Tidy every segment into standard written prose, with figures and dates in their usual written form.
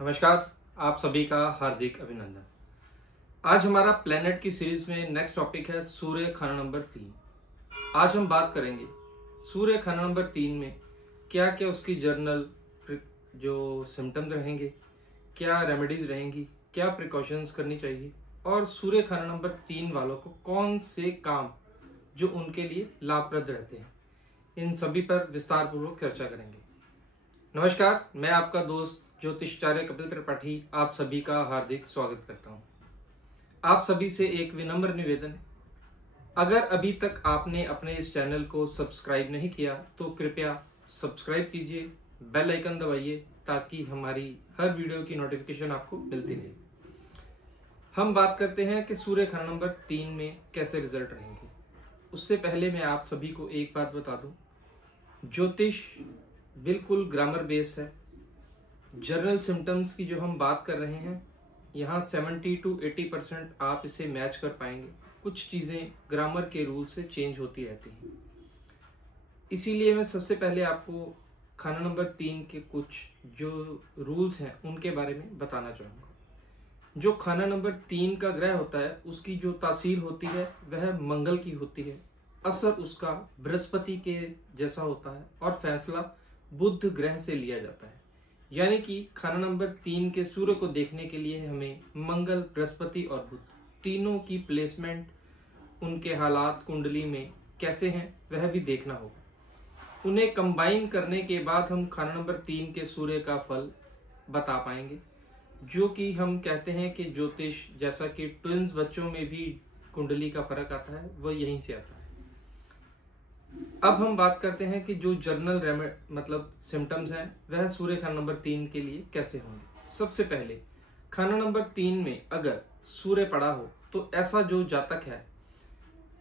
नमस्कार। आप सभी का हार्दिक अभिनंदन। आज हमारा प्लेनेट की सीरीज में नेक्स्ट टॉपिक है सूर्य खाना नंबर 3। आज हम बात करेंगे सूर्य खाना नंबर 3 में क्या क्या उसकी जर्नल जो सिम्टम्स रहेंगे, क्या रेमेडीज रहेंगी, क्या प्रिकॉशंस करनी चाहिए और सूर्य खाना नंबर 3 वालों को कौन से काम जो उनके लिए लाभप्रद रहते हैं, इन सभी पर विस्तार पूर्वक चर्चा करेंगे। नमस्कार, मैं आपका दोस्त ज्योतिषाचार्य कपिल त्रिपाठी आप सभी का हार्दिक स्वागत करता हूं। आप सभी से एक विनम्र निवेदन है, अगर अभी तक आपने अपने इस चैनल को सब्सक्राइब नहीं किया तो कृपया सब्सक्राइब कीजिए, बेल आइकन दबाइए ताकि हमारी हर वीडियो की नोटिफिकेशन आपको मिलती रहे। हम बात करते हैं कि सूर्य खाना नंबर 3 में कैसे रिजल्ट रहेंगे। उससे पहले मैं आप सभी को एक बात बता दूं, ज्योतिष बिल्कुल ग्रामर बेस्ड है। जर्नल सिम्टम्स की जो हम बात कर रहे हैं, यहाँ 70 to 80% आप इसे मैच कर पाएंगे। कुछ चीज़ें ग्रामर के रूल से चेंज होती रहती हैं, इसीलिए मैं सबसे पहले आपको खाना नंबर 3 के कुछ जो रूल्स हैं उनके बारे में बताना चाहूँगा। जो खाना नंबर 3 का ग्रह होता है उसकी जो तासीर होती है वह मंगल की होती है, असर उसका बृहस्पति के जैसा होता है और फैसला बुध ग्रह से लिया जाता है। यानी कि खाना नंबर 3 के सूर्य को देखने के लिए हमें मंगल, बृहस्पति और बुध तीनों की प्लेसमेंट, उनके हालात कुंडली में कैसे हैं वह भी देखना होगा। उन्हें कंबाइन करने के बाद हम खाना नंबर 3 के सूर्य का फल बता पाएंगे, जो कि हम कहते हैं कि ज्योतिष जैसा कि ट्विंस बच्चों में भी कुंडली का फर्क आता है, वह यहीं से आता है। अब हम बात करते हैं कि जो जर्नल मतलब सिम्टम्स हैं वह सूर्य खाना नंबर 3 के लिए कैसे होंगे। सबसे पहले खाना नंबर 3 में अगर सूर्य पड़ा हो तो ऐसा जो जातक है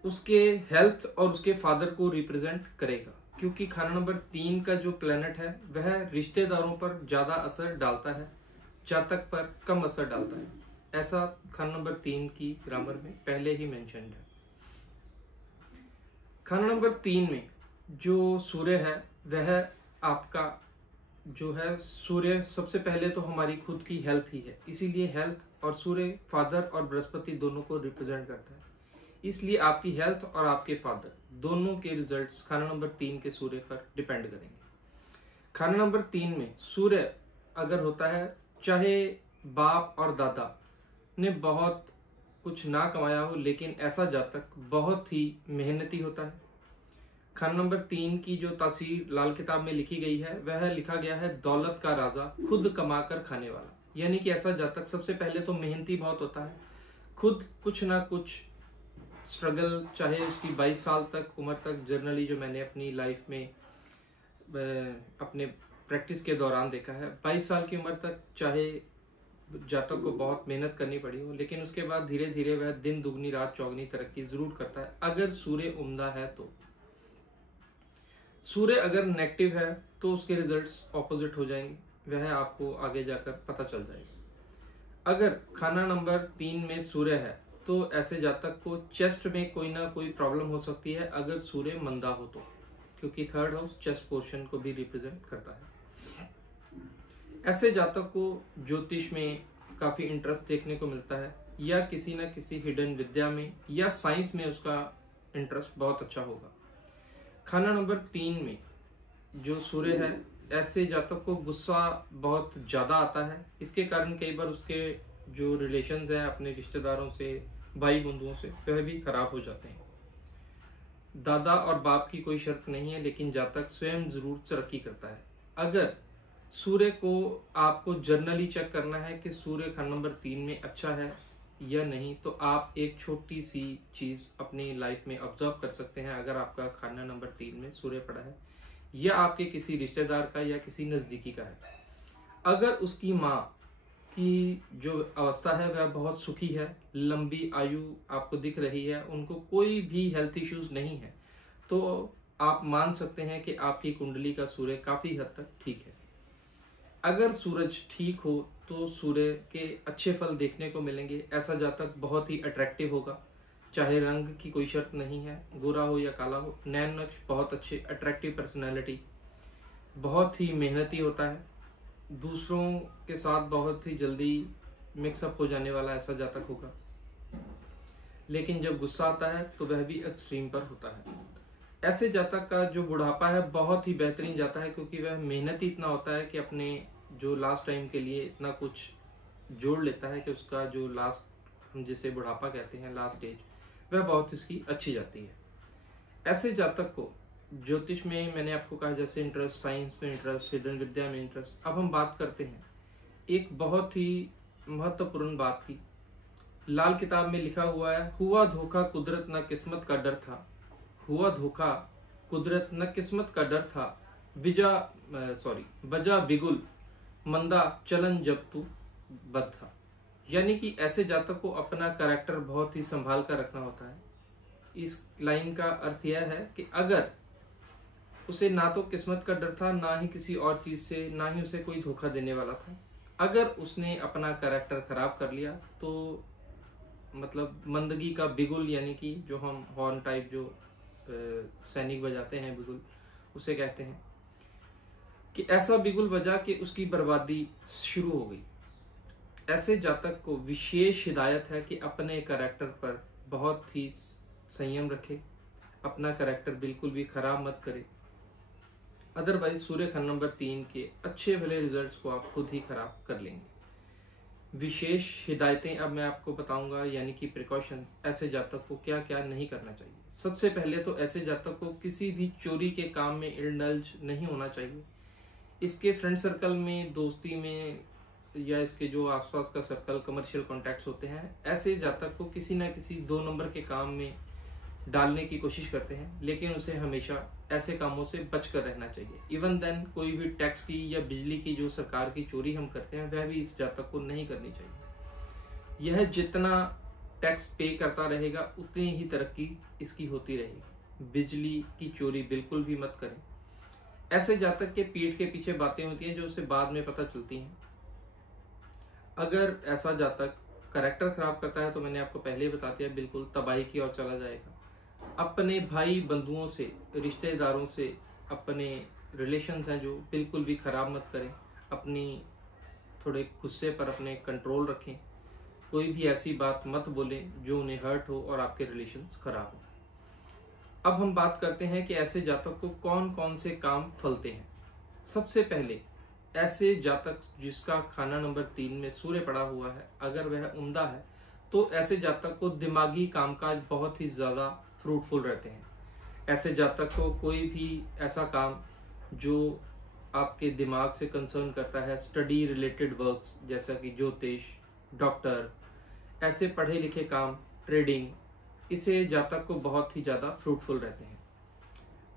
उसके हेल्थ और उसके फादर को रिप्रेजेंट करेगा, क्योंकि खाना नंबर 3 का जो प्लेनेट है वह रिश्तेदारों पर ज्यादा असर डालता है, जातक पर कम असर डालता है। ऐसा खाना नंबर 3 की ग्रामर में पहले ही मेंशन्ड है। खाना नंबर 3 में जो सूर्य है वह आपका जो है, सूर्य सबसे पहले तो हमारी खुद की हेल्थ ही है, इसीलिए हेल्थ और सूर्य फादर और बृहस्पति दोनों को रिप्रेजेंट करता है। इसलिए आपकी हेल्थ और आपके फादर दोनों के रिजल्ट्स खाना नंबर 3 के सूर्य पर डिपेंड करेंगे। खाना नंबर 3 में सूर्य अगर होता है, चाहे बाप और दादा ने बहुत कुछ ना कमाया हो लेकिन ऐसा जातक बहुत ही मेहनती होता है। खाना नंबर 3 की जो तासीर लाल किताब में लिखी गई है वह लिखा गया है दौलत का राजा, खुद कमाकर खाने वाला। यानी कि ऐसा जातक सबसे पहले तो मेहनती बहुत होता है, खुद कुछ ना कुछ स्ट्रगल, चाहे उसकी 22 साल तक उम्र तक, जर्नली जो मैंने अपनी लाइफ में अपने प्रैक्टिस के दौरान देखा है, 22 साल की उम्र तक चाहे जातक को बहुत मेहनत करनी पड़ी हो, लेकिन उसके बाद धीरे धीरे वह दिन दुगनी रात चौगनी तरक्की जरूर करता है अगर सूर्य उम्दा है तो। सूर्य अगर नेगेटिव है तो उसके रिजल्ट्स ऑपोजिट हो जाएंगे, वह आपको आगे जाकर पता चल जाएगा। अगर खाना नंबर 3 में सूर्य है तो ऐसे जातक को चेस्ट में कोई ना कोई प्रॉब्लम हो सकती है अगर सूर्य मंदा हो तो, क्योंकि थर्ड हाउस चेस्ट पोर्शन को भी रिप्रेजेंट करता है। ऐसे जातक को ज्योतिष में काफी इंटरेस्ट देखने को मिलता है, या किसी न किसी हिडन विद्या में या साइंस में उसका इंटरेस्ट बहुत अच्छा होगा। खाना नंबर 3 में जो सूर्य है, ऐसे जातक को गुस्सा बहुत ज्यादा आता है। इसके कारण कई बार उसके जो रिलेशंस हैं अपने रिश्तेदारों से, भाई बंधुओं से, वह भी खराब हो जाते हैं। दादा और बाप की कोई शर्त नहीं है, लेकिन जातक स्वयं जरूर तरक्की करता है। अगर सूर्य को आपको जर्नली चेक करना है कि सूर्य खाना नंबर 3 में अच्छा है या नहीं, तो आप एक छोटी सी चीज अपनी लाइफ में ऑब्जर्व कर सकते हैं। अगर आपका खाना नंबर 3 में सूर्य पड़ा है या आपके किसी रिश्तेदार का या किसी नजदीकी का है, अगर उसकी माँ की जो अवस्था है वह बहुत सुखी है, लंबी आयु आपको दिख रही है, उनको कोई भी हेल्थ इश्यूज नहीं है, तो आप मान सकते हैं कि आपकी कुंडली का सूर्य काफी हद तक ठीक है। अगर सूरज ठीक हो तो सूर्य के अच्छे फल देखने को मिलेंगे। ऐसा जातक बहुत ही अट्रैक्टिव होगा, चाहे रंग की कोई शर्त नहीं है, गोरा हो या काला हो। नैन नक्श बहुत अच्छे, अट्रैक्टिव पर्सनैलिटी, बहुत ही मेहनती होता है, दूसरों के साथ बहुत ही जल्दी मिक्सअप हो जाने वाला ऐसा जातक होगा, लेकिन जब गुस्सा आता है तो वह भी एक्सट्रीम पर होता है। ऐसे जातक का जो बुढ़ापा है बहुत ही बेहतरीन जाता है, क्योंकि वह मेहनती इतना होता है कि अपने जो लास्ट टाइम के लिए इतना कुछ जोड़ लेता है कि उसका जो लास्ट, हम जिसे बुढ़ापा कहते हैं, लास्ट स्टेज, वह बहुत इसकी अच्छी जाती है। ऐसे जातक को ज्योतिष में मैंने आपको कहा जैसे इंटरेस्ट, साइंस में इंटरेस्ट, सिद्धन विद्या में इंटरेस्ट। अब हम बात करते हैं एक बहुत ही महत्वपूर्ण बात की। लाल किताब में लिखा हुआ है, हुआ धोखा कुदरत न किस्मत का डर था, हुआ धोखा कुदरत न किस्मत का डर था, बजा बिगुल मंदा चलन जब तू बद था। यानी कि ऐसे जातक को अपना कैरेक्टर बहुत ही संभाल कर रखना होता है। इस लाइन का अर्थ यह है कि अगर उसे ना तो किस्मत का डर था, ना ही किसी और चीज से, ना ही उसे कोई धोखा देने वाला था, अगर उसने अपना कैरेक्टर खराब कर लिया तो मतलब मंदगी का बिगुल, यानी कि जो हम हॉर्न टाइप जो सैनिक बजाते हैं बिगुल, उसे कहते हैं, कि ऐसा बिगुल बजा कि उसकी बर्बादी शुरू हो गई। ऐसे जातक को विशेष हिदायत है कि अपने कैरेक्टर पर बहुत ही संयम रखे, अपना कैरेक्टर बिल्कुल भी खराब मत करे, अदरवाइज सूर्य खंड नंबर 3 के अच्छे भले रिजल्ट्स को आप खुद ही खराब कर लेंगे। विशेष हिदायतें अब मैं आपको बताऊंगा, यानी कि प्रिकॉशंस, ऐसे जातक को क्या क्या नहीं करना चाहिए। सबसे पहले तो ऐसे जातक को किसी भी चोरी के काम में इंडल्ज नहीं होना चाहिए। इसके फ्रेंड सर्कल में, दोस्ती में, या इसके जो आसपास का सर्कल, कमर्शियल कॉन्टैक्ट्स होते हैं, ऐसे जातक को किसी ना किसी 2 नंबर के काम में डालने की कोशिश करते हैं, लेकिन उसे हमेशा ऐसे कामों से बचकर रहना चाहिए। इवन देन कोई भी टैक्स की या बिजली की जो सरकार की चोरी हम करते हैं, वह भी इस जातक को नहीं करनी चाहिए। यह जितना टैक्स पे करता रहेगा उतनी ही तरक्की इसकी होती रहेगी। बिजली की चोरी बिल्कुल भी मत करें। ऐसे जातक के पीठ के पीछे बातें होती हैं जो उसे बाद में पता चलती हैं। अगर ऐसा जातक कैरेक्टर खराब करता है तो मैंने आपको पहले ही बता दिया, बिल्कुल तबाही की ओर चला जाएगा। अपने भाई बंधुओं से, रिश्तेदारों से, अपने रिलेशंस हैं जो, बिल्कुल भी खराब मत करें। अपनी थोड़े गुस्से पर अपने कंट्रोल रखें। कोई भी ऐसी बात मत बोलें जो उन्हें हर्ट हो और आपके रिलेशंस खराब हो। अब हम बात करते हैं कि ऐसे जातक को कौन कौन से काम फलते हैं। सबसे पहले ऐसे जातक जिसका खाना नंबर 3 में सूर्य पड़ा हुआ है, अगर वह उम्दा है तो ऐसे जातक को दिमागी कामकाज बहुत ही ज़्यादा फ्रूटफुल रहते हैं। ऐसे जातक को कोई भी ऐसा काम जो आपके दिमाग से कंसर्न करता है, स्टडी रिलेटेड वर्क्स जैसा कि ज्योतिष, डॉक्टर, ऐसे पढ़े लिखे काम, ट्रेडिंग, इसे जातक को बहुत ही ज़्यादा फ्रूटफुल रहते हैं।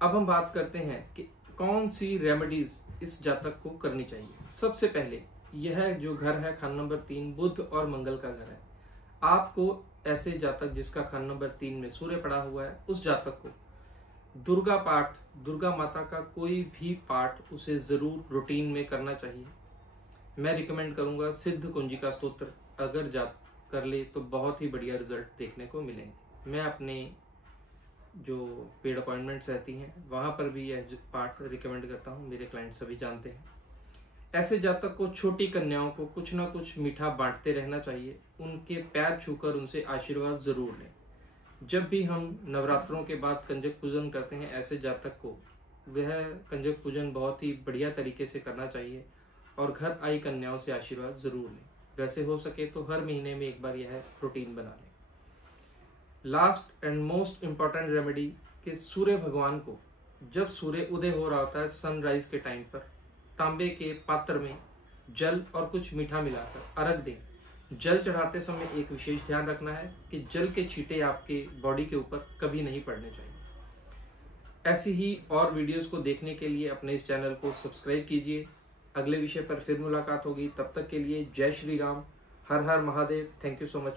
अब हम बात करते हैं कि कौन सी रेमेडीज इस जातक को करनी चाहिए। सबसे पहले यह जो घर है खाना नंबर 3, बुध और मंगल का घर है। आपको ऐसे जातक जिसका खाना नंबर 3 में सूर्य पड़ा हुआ है, उस जातक को दुर्गा पाठ, दुर्गा माता का कोई भी पाठ उसे जरूर रूटीन में करना चाहिए। मैं रिकमेंड करूंगा सिद्ध कुंजिका स्तोत्र, अगर जात कर ले तो बहुत ही बढ़िया रिजल्ट देखने को मिलेंगे। मैं अपने जो पेड अपॉइंटमेंट्स रहती हैं वहाँ पर भी यह पाठ रिकमेंड करता हूँ, मेरे क्लाइंट सभी जानते हैं। ऐसे जातक को छोटी कन्याओं को कुछ ना कुछ मीठा बांटते रहना चाहिए, उनके पैर छूकर उनसे आशीर्वाद जरूर लें। जब भी हम नवरात्रों के बाद कंजक पूजन करते हैं, ऐसे जातक को वह कंजक पूजन बहुत ही बढ़िया तरीके से करना चाहिए और घर आई कन्याओं से आशीर्वाद जरूर लें। वैसे हो सके तो हर महीने में एक बार यह रूटीन बना लें। Last and most important remedy कि सूर्य भगवान को जब सूर्य उदय हो रहा होता है, सनराइज के टाइम पर, तांबे के पात्र में जल और कुछ मीठा मिलाकर अर्घ दें। जल चढ़ाते समय एक विशेष ध्यान रखना है कि जल के छींटे आपके बॉडी के ऊपर कभी नहीं पड़ने चाहिए। ऐसी ही और वीडियोस को देखने के लिए अपने इस चैनल को सब्सक्राइब कीजिए। अगले विषय पर फिर मुलाकात होगी, तब तक के लिए जय श्री राम, हर हर Mahadev. Thank you so much.